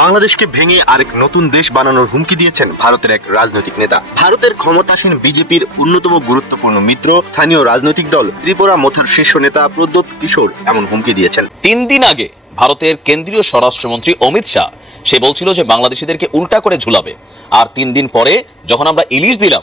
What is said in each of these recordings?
বাংলাদেশকে ভেঙে আরেক নতুন দেশ বানানোর হুমকি দিয়েছেন ভারতের এক রাজনৈতিক নেতা। ভারতের ক্ষমতাসীন বিজেপির অন্যতম গুরুত্বপূর্ণ মিত্র স্থানীয় রাজনৈতিক দল ত্রিপুরা মোথার শীর্ষ নেতা প্রদ্যোৎ কিশোর এমন হুমকি দিয়েছেন। তিন দিন আগে ভারতের কেন্দ্রীয় স্বরাষ্ট্রমন্ত্রী অমিত শাহ সে বলছিল যে বাংলাদেশিদেরকে উল্টা করে ঝুলাবে। আর তিন দিন পরে যখন আমরা ইলিশ দিলাম,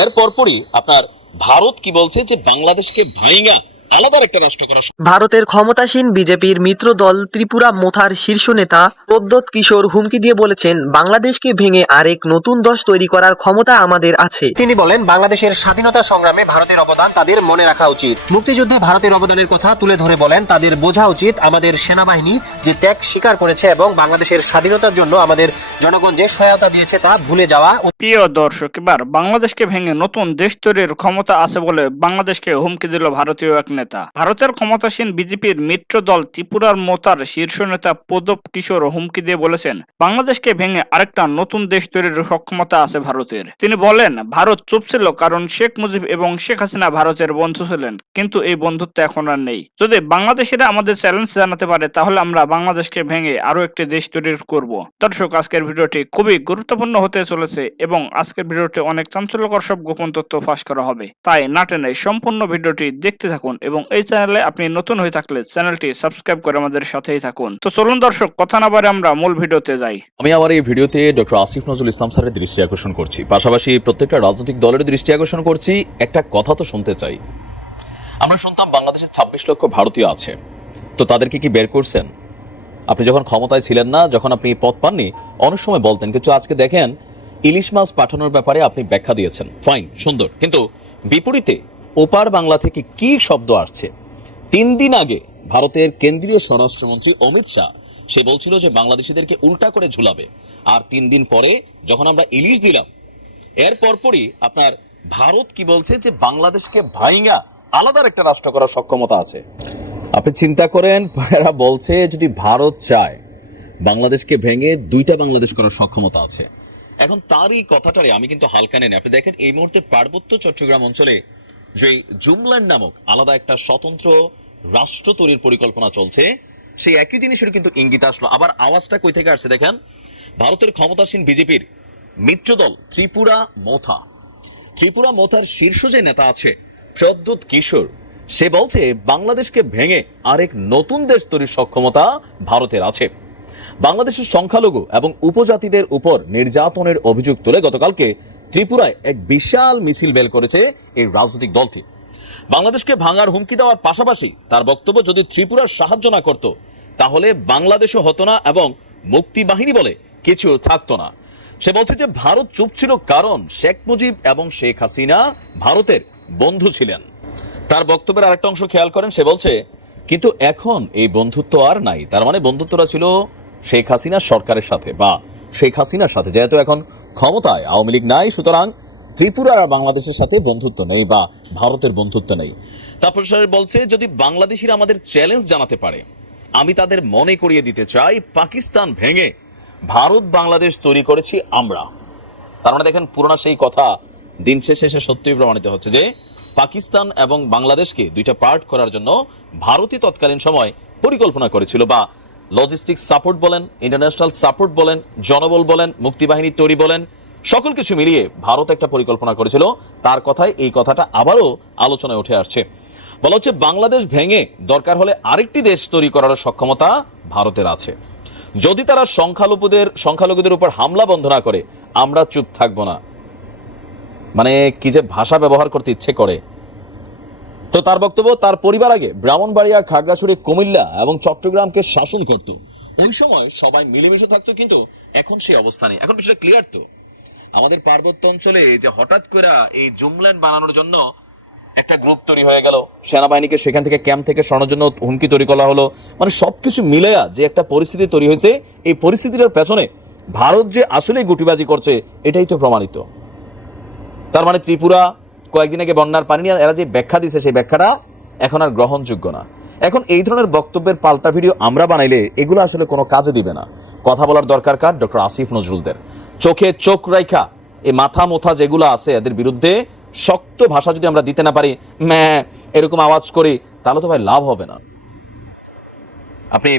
এর পরপরই আপনার ভারত কি বলছে যে বাংলাদেশকে ভাইঙ্গা আলাদা একটা রাষ্ট্র করা ভারতের ক্ষমতাসীন বিজেপির মিত্র দল ত্রিপুরা মোথার শীর্ষ নেতা প্রদ্যোৎ কিশোর হুমকি দিয়ে বলেছেন বাংলাদেশকে ভেঙে আরেক নতুন দশ তৈরি করার ক্ষমতা আমাদের আছে। তিনি বলেন বাংলাদেশের স্বাধীনতা সংগ্রামে ভারতের অবদান তাদের মনে রাখা উচিত। মুক্তিযুদ্ধে ভারতের অবদানের কথা তুলে ধরে বলেন তাদের বোঝা উচিত আমাদের সেনাবাহিনী যে ত্যাগ স্বীকার করেছে এবং বাংলাদেশের স্বাধীনতার জন্য আমাদের জনগণ যে সহায়তা দিয়েছে তা ভুলে যাওয়া প্রিয় দর্শক এবার বাংলাদেশকে ভেঙে নতুন দেশ তৈরির ক্ষমতা আছে বলে বাংলাদেশকে হুমকি দিল ভারতীয় এক নেতা। ভারতের ক্ষমতাসীন বিজেপির মিত্র দল ত্রিপুরার মোতার শীর্ষ নেতা প্রদপ কিশোর হুমকি দিয়ে বলেছেন, বাংলাদেশকে ভেঙে আরেকটা নতুন দেশ তৈরির সক্ষমতা আছে ভারতের। তিনি বলেন, ভারত চুপ ছিল কারণ শেখ মুজিব এবং শেখ হাসিনা ভারতের বন্ধু ছিলেন, কিন্তু এই বন্ধুত্ব এখন আর নেই। যদি বাংলাদেশিরা আমাদের চ্যালেঞ্জ জানাতে পারে, তাহলে আমরা বাংলাদেশকে ভেঙে আরও একটি দেশ তৈরি করব। দর্শক, আজকের ভিডিওটি খুবই গুরুত্বপূর্ণ হতে চলেছে এবং আজকের ভিডিওটি অনেক চাঞ্চল্যকর সব গোপন তথ্য ফাঁস করা হবে। তাই না টেনে সম্পূর্ণ ভিডিওটি দেখতে থাকুন এবং এই চ্যানেলে আপনি নতুন হয়ে থাকলে চ্যানেলটি সাবস্ক্রাইব করে আমাদের সাথেই থাকুন। তো চলুন দর্শক, কথা না বারে আমরা মূল ভিডিওতে যাই। আমি আমার এই ভিডিওতে ডক্টর আসিফ নজরুল ইসলাম স্যারের দৃষ্টি আকর্ষণ করছি। পাশাপাশি প্রত্যেকটা রাজনৈতিক দলের দৃষ্টি আকর্ষণ করছি। একটা কথা তো শুনতে চাই। আমরা শুনতাম বাংলাদেশে ছাব্বিশ লক্ষ ভারতীয় আছে। তো তাদেরকে কি বের করছেন? আপনি যখন ক্ষমতায় ছিলেন না, যখন আপনি পদ পাননি, অনেক সময় বলতেন, কিন্তু আজকে দেখেন, ইলিশ মাছ পাঠানোর ব্যাপারে আপনি ব্যাখ্যা দিয়েছেন। ফাইন সুন্দর। কিন্তু বিপরীতে ওপার বাংলা থেকে কি শব্দ আসছে? তিন দিন আগে ভারতের কেন্দ্রীয় স্বরাষ্ট্রমন্ত্রী অমিত শাহ, সে বলছিল যে বাংলাদেশিদেরকে উল্টা করে ঝুলাবে। আর তিন দিন পরে যখন আমরা ইলিশ দিলাম, এর পরপরই আপনার ভারত কি বলছে যে বাংলাদেশকে ভাইঙ্গা আলাদা একটা রাষ্ট্র করার সক্ষমতা আছে। আপনি চিন্তা করেন এরা বলছে যদি ভারত চায় বাংলাদেশকে ভেঙে দুইটা বাংলাদেশ করার সক্ষমতা আছে। এখন তারই কথাটারে আমি কিন্তু হালকা নেন। আপনি দেখেন, এই মুহূর্তে পার্বত্য চট্টগ্রাম অঞ্চলে যে জুমল্যান্ড নামক আলাদা একটা স্বতন্ত্র রাষ্ট্র তৈরির পরিকল্পনা চলছে, সেই একই জিনিসের কিন্তু ইঙ্গিত আসলো। আবার আওয়াজটা কই থেকে আসছে দেখেন? ভারতের ক্ষমতাসীন বিজেপির মিত্রদল ত্রিপুরা মোথা। ত্রিপুরা মোথার শীর্ষ যে নেতা আছে, প্রদ্যুৎ কিশোর, সে বলছে, বাংলাদেশকে ভেঙে আরেক নতুন দেশ তৈরির সক্ষমতা ভারতের আছে। বাংলাদেশের সংখ্যালঘু এবং উপজাতিদের উপর নির্যাতনের অভিযোগ তুলে গতকালকে ত্রিপুরায় এক বিশাল মিছিল বের করেছে এই রাজনৈতিক দলটি। বাংলাদেশকে ভাঙার হুমকি দেওয়ার পাশাপাশি তার বক্তব্য যদি ত্রিপুরার সাহায্য না করত, তাহলে বাংলাদেশও হতো না এবং মুক্তি বাহিনী বলে কিছু থাকতো না। সে বলছে যে ভারত চুপ ছিল কারণ শেখ মুজিব এবং শেখ হাসিনা ভারতের বন্ধু ছিলেন। তার বক্তব্যের আরেকটা অংশ খেয়াল করেন, সে বলছে, কিন্তু এখন এই বন্ধুত্ব আর নাই। তার মানে বন্ধুত্বটা ছিল শেখ হাসিনা সরকারের সাথে বা শেখ হাসিনার সাথে। যেহেতু এখন ক্ষমতায় আওয়ামী লীগ নাই, সুতরাং ত্রিপুরার আর বাংলাদেশের সাথে বন্ধুত্ব নেই বা ভারতের বন্ধুত্ব নেই। তারপর সে বলছে, যদি বাংলাদেশিরা আমাদের চ্যালেঞ্জ জানাতে পারে, আমি তাদের মনে করিয়ে দিতে চাই, পাকিস্তান ভেঙে ভারত, বাংলাদেশ তৈরি করেছি আমরা। তার মানে দেখেন, পুরোনা সেই কথা দিন শেষে সে সত্যিই প্রমাণিত হচ্ছে যে পাকিস্তান এবং বাংলাদেশকে দুইটা পার্ট করার জন্য ভারতই তৎকালীন সময় পরিকল্পনা করেছিল বা লজিস্টিক সাপোর্ট বলেন ইন্টারন্যাশনাল সাপোর্ট বলেন, জনবল বলেন, মুক্তিবাহিনী তৈরি বলেন, সকল কিছু মিলিয়ে ভারত একটা পরিকল্পনা করেছিল। তার কথায় এই কথাটা আবারও আলোচনায় উঠে আসছে। বলা হচ্ছে বাংলাদেশ ভেঙে দরকার হলে আরেকটি দেশ তৈরি করার সক্ষমতা ভারতের আছে। যদি তারা সংখ্যালঘুদের সংখ্যালঘুদের উপর হামলা বন্ধ না করে, আমরা চুপ থাকব না। মানে কি যে ভাষা ব্যবহার করতে ইচ্ছে করে। তো তার বক্তব্য, তার পরিবার আগে ব্রাহ্মণবাড়িয়া, খাগড়াছড়ি, কুমিল্লা এবং চট্টগ্রামকে শাসন করত। ওই সময় সবাই মিলেমিশে থাকতো, কিন্তু এখন সেই অবস্থা নেই। এখন বিষয়টা ক্লিয়ার তো। আমাদের পার্বত্য অঞ্চলে যে হঠাৎ করে এই জুমল্যান্ড বানানোর জন্য একটা গ্রুপ তৈরি হয়ে গেল। সেনাবাহিনীকে সেখান থেকে ক্যাম্প থেকে সরানোর জন্য হুমকি তৈরি করা হলো। মানে সবকিছু মিলেয়া যে একটা পরিস্থিতি তৈরি হয়েছে, এই পরিস্থিতিটার পেছনে ভারত যে আসলে গুটিবাজি করছে, এটাই তো প্রমাণিত। তার মানে ত্রিপুরা কয়েকদিন আগে বন্যার পানি নিয়ে এরা যে ব্যাখ্যা দিছে, সেই ব্যাখ্যাটা এখন আর গ্রহণযোগ্য না। এখন এই ধরনের বক্তব্যের পাল্টা ভিডিও আমরা বানাইলে এগুলো আসলে কোনো কাজে দিবে না। কথা বলার দরকার কার? ডক্টর আসিফ নজরুলদের। চোখে চোখ রাইখা এই মাথা মোথা যেগুলো আছে এদের বিরুদ্ধে শক্ত ভাষা যদি আমরা দিতে না পারি, ম্যা, এরকম আওয়াজ করি, তাহলে তো ভাই লাভ হবে না। আপনি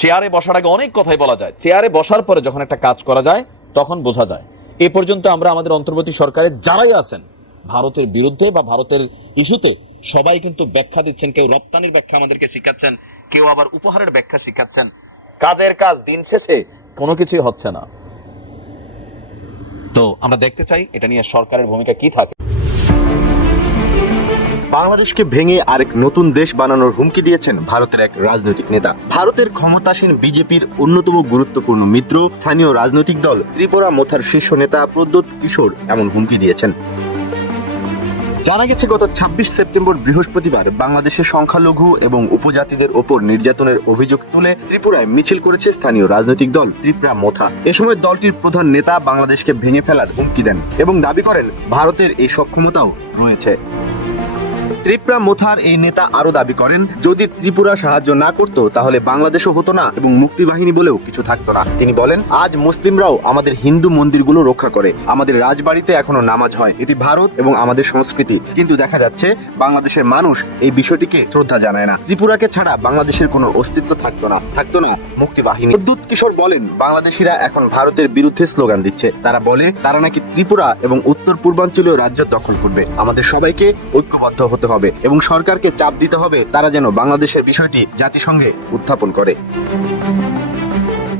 চেয়ারে বসার আগে অনেক কথাই বলা যায়। চেয়ারে বসার পরে যখন একটা কাজ করা যায়, তখন বোঝা যায়। এ পর্যন্ত আমরা আমাদের অন্তর্বর্তী সরকারের যারাই আছেন ভারতের বিরুদ্ধে বা ভারতের ইস্যুতে সবাই কিন্তু ব্যাখ্যা দিচ্ছেন, কেউ রপ্তানির ব্যাখ্যা আমাদেরকে শিখাচ্ছেন, কেউ আবার উপহারের ব্যাখ্যা শিখাচ্ছেন। কাজের কাজ দিন শেষে কোনো কিছুই হচ্ছে না। তো আমরা দেখতে চাই, এটা নিয়ে সরকারের ভূমিকা কি থাকে। বাংলাদেশকে ভেঙে আরেক নতুন দেশ বানানোর হুমকি দিয়েছেন ভারতের এক রাজনৈতিক নেতা। ভারতের ক্ষমতাসীন বিজেপির অন্যতম গুরুত্বপূর্ণ মিত্র স্থানীয় রাজনৈতিক দল ত্রিপুরা মোথার শীর্ষ নেতা প্রদ্যোৎ কিশোর এমন হুমকি দিয়েছেন। জানা গেছে, গত ছাব্বিশ সেপ্টেম্বর বৃহস্পতিবার বাংলাদেশের সংখ্যালঘু এবং উপজাতিদের ওপর নির্যাতনের অভিযোগ তুলে ত্রিপুরায় মিছিল করেছে স্থানীয় রাজনৈতিক দল ত্রিপুরা মোথা। এ সময় দলটির প্রধান নেতা বাংলাদেশকে ভেঙে ফেলার হুমকি দেন এবং দাবি করেন, ভারতের এই সক্ষমতাও রয়েছে। ত্রিপুরা মোথার এই নেতা আরও দাবি করেন, যদি ত্রিপুরা সাহায্য না করত, তাহলে বাংলাদেশও হতো না এবং মুক্তি বাহিনী বলেও কিছু থাকতো না। তিনি বলেন, আজ মুসলিমরাও আমাদের হিন্দু মন্দিরগুলো রক্ষা করে, আমাদের রাজবাড়িতে এখনও নামাজ হয়। এটি ভারত এবং আমাদের সংস্কৃতি। কিন্তু দেখা যাচ্ছে, বাংলাদেশের মানুষ এই বিষয়টিকে শ্রদ্ধা জানায় না। ত্রিপুরাকে ছাড়া বাংলাদেশের কোনো অস্তিত্ব থাকতো না থাকতো না মুক্তি বাহিনী বিদ্যুৎ কিশোর বলেন, বাংলাদেশিরা এখন ভারতের বিরুদ্ধে স্লোগান দিচ্ছে। তারা বলে, তারা নাকি ত্রিপুরা এবং উত্তর পূর্বাঞ্চলীয় রাজ্য দখল করবে। আমাদের সবাইকে ঐক্যবদ্ধ হতে হবে এবং সরকারকে চাপ দিতে হবে তারা যেন বাংলাদেশের বিষয়টি জাতিসংঘে উত্থাপন করে।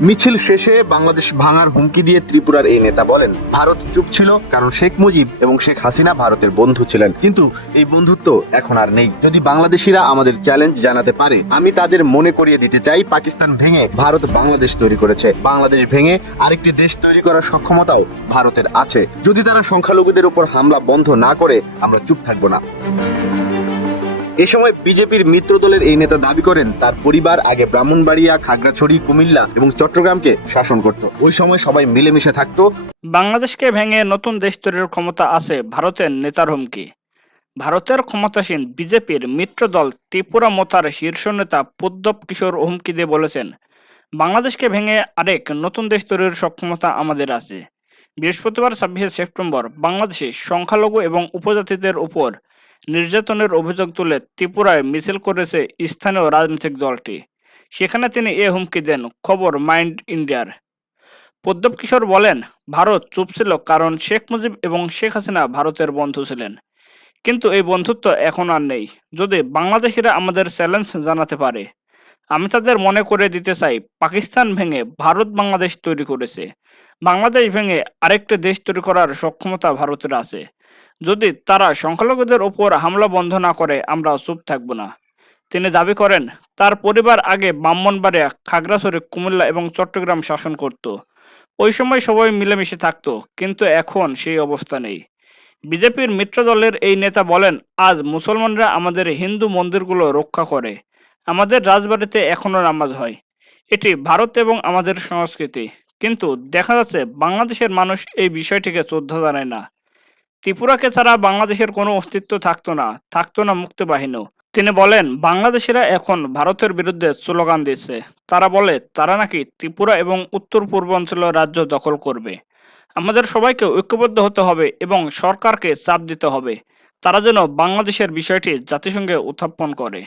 মিছিল শেষে বাংলাদেশ ভাঙার হুমকি দিয়ে ত্রিপুরার এই নেতা বলেন, ভারত চুপ ছিল কারণ শেখ মুজিব এবং শেখ হাসিনা ভারতের বন্ধু ছিলেন। কিন্তু এই বন্ধুত্ব এখন আর নেই। যদি বাংলাদেশিরা আমাদের চ্যালেঞ্জ জানাতে পারে, আমি তাদের মনে করিয়ে দিতে চাই, পাকিস্তান ভেঙে ভারত বাংলাদেশ তৈরি করেছে। বাংলাদেশ ভেঙে আরেকটি দেশ তৈরি করার সক্ষমতাও ভারতের আছে। যদি তারা সংখ্যালঘুদের উপর হামলা বন্ধ না করে, আমরা চুপ থাকব না। এ সময় বিজেপির মিত্র দলের এই নেতা দাবি করেন, তার পরিবার আগে ব্রাহ্মণবাড়িয়া, খাগড়াছড়ি, কুমিল্লা এবং চট্টগ্রামকে শাসন করত। ওই সময় সবাই মিলেমিশে থাকতো। বাংলাদেশকে ভেঙে নতুন দেশ তৈরির ক্ষমতা আছে ভারতের নেতার হুমকি। ভারতের ক্ষমতাসীন বিজেপির মিত্র দল ত্রিপুরা মোতার শীর্ষ নেতা পদ্মব কিশোর হুমকি দিয়ে বলেছেন, বাংলাদেশকে ভেঙে আরেক নতুন দেশ তৈরির সক্ষমতা আমাদের আছে। বৃহস্পতিবার ছাব্বিশে সেপ্টেম্বর বাংলাদেশে সংখ্যালঘু এবং উপজাতিদের উপর নির্যাতনের অভিযোগ তুলে ত্রিপুরায় মিছিল করেছে স্থানীয় রাজনৈতিক দলটি। সেখানে তিনি এ হুমকি দেন, খবর মাইন্ড ইন্ডিয়ার। পদ্মব কিশোর বলেন, ভারত চুপ ছিল কারণ শেখ মুজিব এবং শেখ হাসিনা ভারতের বন্ধু ছিলেন। কিন্তু এই বন্ধুত্ব এখন আর নেই। যদি বাংলাদেশিরা আমাদের চ্যালেঞ্জ জানাতে পারে, আমি তাদের মনে করে দিতে চাই, পাকিস্তান ভেঙে ভারত বাংলাদেশ তৈরি করেছে। বাংলাদেশ ভেঙে আরেকটা দেশ তৈরি করার সক্ষমতা ভারতের আছে। যদি তারা সংখ্যালঘুদের ওপর হামলা বন্ধ না করে, আমরা চুপ থাকব না। তিনি দাবি করেন, তার পরিবার আগে ব্রাহ্মণবাড়িয়া, খাগড়াছড়ি, কুমিল্লা এবং চট্টগ্রাম শাসন করত। ওই সময় সবাই মিলেমিশে থাকতো, কিন্তু এখন সেই অবস্থা নেই। বিজেপির মিত্র দলের এই নেতা বলেন, আজ মুসলমানরা আমাদের হিন্দু মন্দিরগুলো রক্ষা করে। আমাদের রাজবাড়িতে এখনও নামাজ হয়। এটি ভারত এবং আমাদের সংস্কৃতি। কিন্তু দেখা যাচ্ছে, বাংলাদেশের মানুষ এই বিষয়টিকে শ্রদ্ধা জানায় না। ত্রিপুরাকে ছাড়া বাংলাদেশের কোনো অস্তিত্ব থাকতো না থাকতো না মুক্তি বাহিনীও তিনি বলেন, বাংলাদেশিরা এখন ভারতের বিরুদ্ধে স্লোগান দিয়েছে। তারা বলে, তারা নাকি ত্রিপুরা এবং উত্তর পূর্বাঞ্চলের রাজ্য দখল করবে। আমাদের সবাইকে ঐক্যবদ্ধ হতে হবে এবং সরকারকে চাপ দিতে হবে। তারা যেন বাংলাদেশের বিষয়টি জাতিসংঘে উত্থাপন করে।